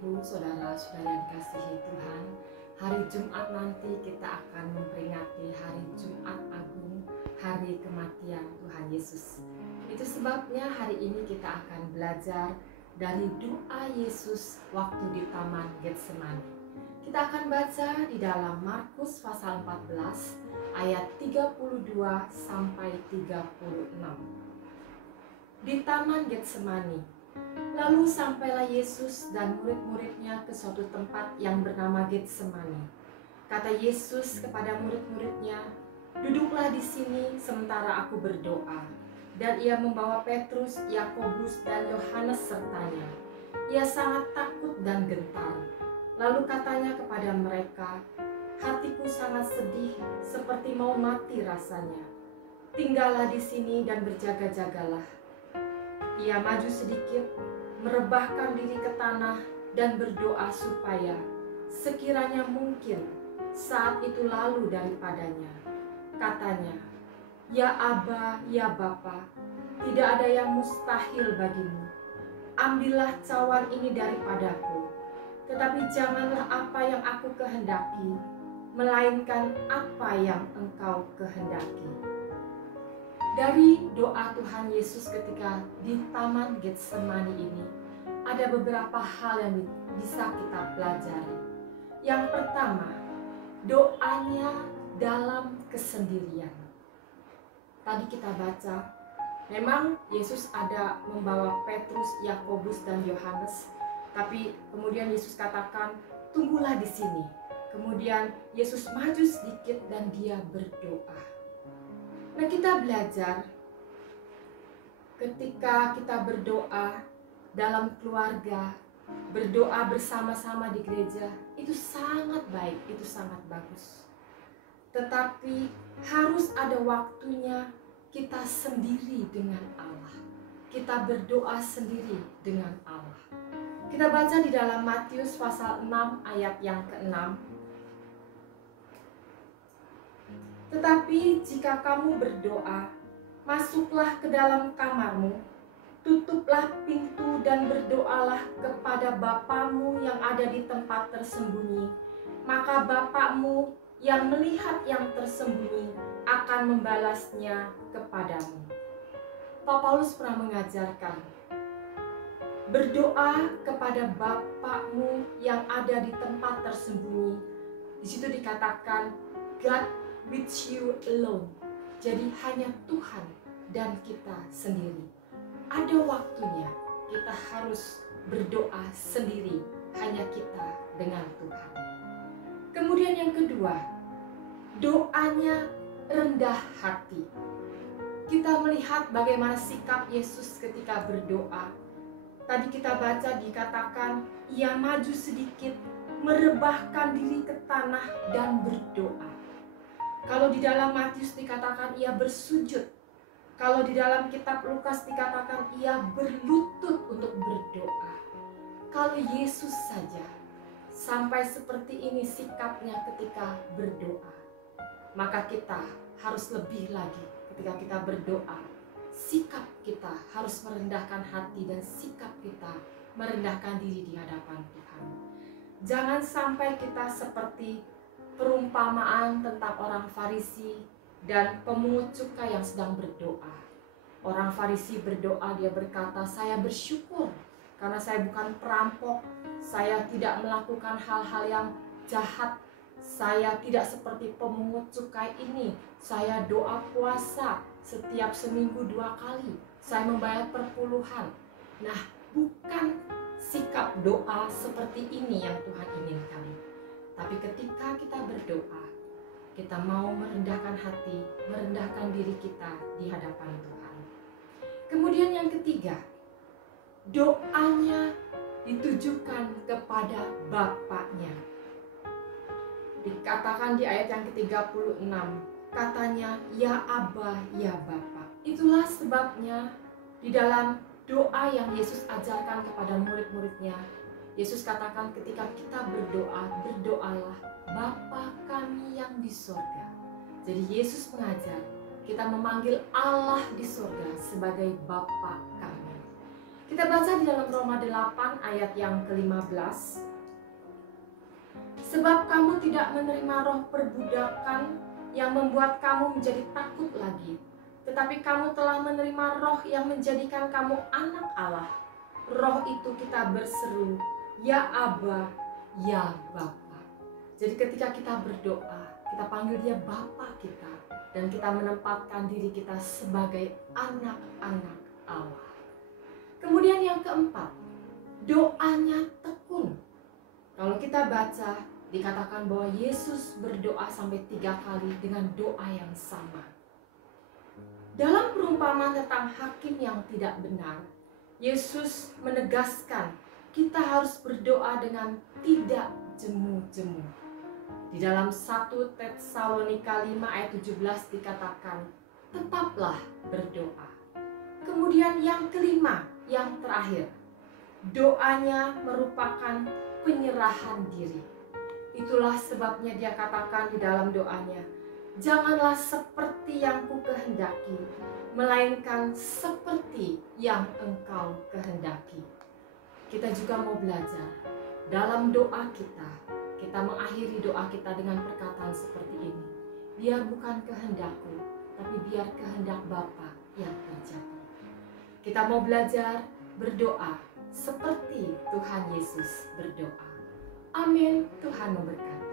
Ibu, saudara-saudara yang dikasihi Tuhan, hari Jumat nanti kita akan memperingati hari Jumat Agung, hari kematian Tuhan Yesus. Itu sebabnya hari ini kita akan belajar dari doa Yesus waktu di Taman Getsemani. Kita akan baca di dalam Markus pasal 14 ayat 32 sampai 36. Di Taman Getsemani, lalu sampailah Yesus dan murid-muridnya ke suatu tempat yang bernama Getsemani. Kata Yesus kepada murid-muridnya, "Duduklah di sini sementara aku berdoa." Dan ia membawa Petrus, Yakobus, dan Yohanes sertanya. Ia sangat takut dan gentar. Lalu katanya kepada mereka, "Hatiku sangat sedih, seperti mau mati rasanya. Tinggallah di sini dan berjaga-jagalah." Ia maju sedikit, merebahkan diri ke tanah dan berdoa supaya sekiranya mungkin saat itu lalu daripadanya. Katanya, "Ya Aba, ya Bapa, tidak ada yang mustahil bagimu. Ambillah cawan ini daripadaku, tetapi janganlah apa yang aku kehendaki, melainkan apa yang Engkau kehendaki." Dari doa Tuhan Yesus ketika di Taman Getsemani ini, ada beberapa hal yang bisa kita pelajari. Yang pertama, doanya dalam kesendirian. Tadi kita baca, memang Yesus ada membawa Petrus, Yakobus, dan Yohanes, tapi kemudian Yesus katakan, "Tunggulah di sini." Kemudian Yesus maju sedikit dan dia berdoa. Nah, kita belajar ketika kita berdoa dalam keluarga, berdoa bersama-sama di gereja, itu sangat baik, itu sangat bagus. Tetapi harus ada waktunya kita sendiri dengan Allah. Kita berdoa sendiri dengan Allah. Kita baca di dalam Matius pasal 6 ayat yang ke-6. "Tetapi jika kamu berdoa, masuklah ke dalam kamarmu, tutuplah pintu dan berdoalah kepada Bapamu yang ada di tempat tersembunyi. Maka Bapamu yang melihat yang tersembunyi akan membalasnya kepadamu." Pak Paulus pernah mengajarkan, berdoa kepada Bapamu yang ada di tempat tersembunyi. Di situ dikatakan, God with you alone. Jadi hanya Tuhan dan kita sendiri. Ada waktunya kita harus berdoa sendiri, hanya kita dengan Tuhan. Kemudian yang kedua, doanya rendah hati. Kita melihat bagaimana sikap Yesus ketika berdoa. Tadi kita baca dikatakan, ia maju sedikit, merebahkan diri ke tanah dan berdoa. Kalau di dalam Matius dikatakan ia bersujud. Kalau di dalam kitab Lukas dikatakan ia berlutut untuk berdoa. Kalau Yesus saja sampai seperti ini sikapnya ketika berdoa, maka kita harus lebih lagi ketika kita berdoa. Sikap kita harus merendahkan hati dan sikap kita merendahkan diri di hadapan Tuhan. Jangan sampai kita seperti perumpamaan tentang orang Farisi dan pemungut cukai yang sedang berdoa. Orang Farisi berdoa, dia berkata, "Saya bersyukur karena saya bukan perampok, saya tidak melakukan hal-hal yang jahat, saya tidak seperti pemungut cukai ini, saya doa puasa setiap seminggu 2 kali, saya membayar perpuluhan." Nah, bukan sikap doa seperti ini yang Tuhan inginkan. Tapi ketika kita berdoa, kita mau merendahkan hati, merendahkan diri kita di hadapan Tuhan. Kemudian yang ketiga, doanya ditujukan kepada Bapaknya. Dikatakan di ayat yang ke-36, katanya, "Ya Aba, ya Bapa." Itulah sebabnya di dalam doa yang Yesus ajarkan kepada murid-muridnya, Yesus katakan ketika kita berdoa, berdoalah Bapa kami yang di sorga. Jadi Yesus mengajar kita memanggil Allah di sorga sebagai Bapa kami. Kita Kita baca di dalam Roma 8 ayat yang ke-15. Sebab kamu tidak menerima roh perbudakan yang membuat kamu menjadi takut lagi, tetapi kamu telah menerima roh yang menjadikan kamu anak Allah. Roh itu kita berseru, ya Aba, ya Bapa. Jadi ketika kita berdoa, kita panggil dia Bapa kita, dan kita menempatkan diri kita sebagai anak-anak Allah. Kemudian yang keempat, doanya tekun. Kalau kita baca, dikatakan bahwa Yesus berdoa sampai 3 kali dengan doa yang sama. Dalam perumpamaan tentang hakim yang tidak benar, Yesus menegaskan kita harus berdoa dengan tidak jemu-jemu. Di dalam 1 Tesalonika 5 ayat 17 dikatakan, tetaplah berdoa. Kemudian yang kelima, yang terakhir, doanya merupakan penyerahan diri. Itulah sebabnya dia katakan di dalam doanya, janganlah seperti yang ku kehendaki, melainkan seperti yang engkau kehendaki. Kita juga mau belajar dalam doa kita mengakhiri doa kita dengan perkataan seperti ini. Biar bukan kehendakku, tapi biar kehendak Bapa yang terjadi. Kita mau belajar berdoa seperti Tuhan Yesus berdoa. Amin. Tuhan memberkati.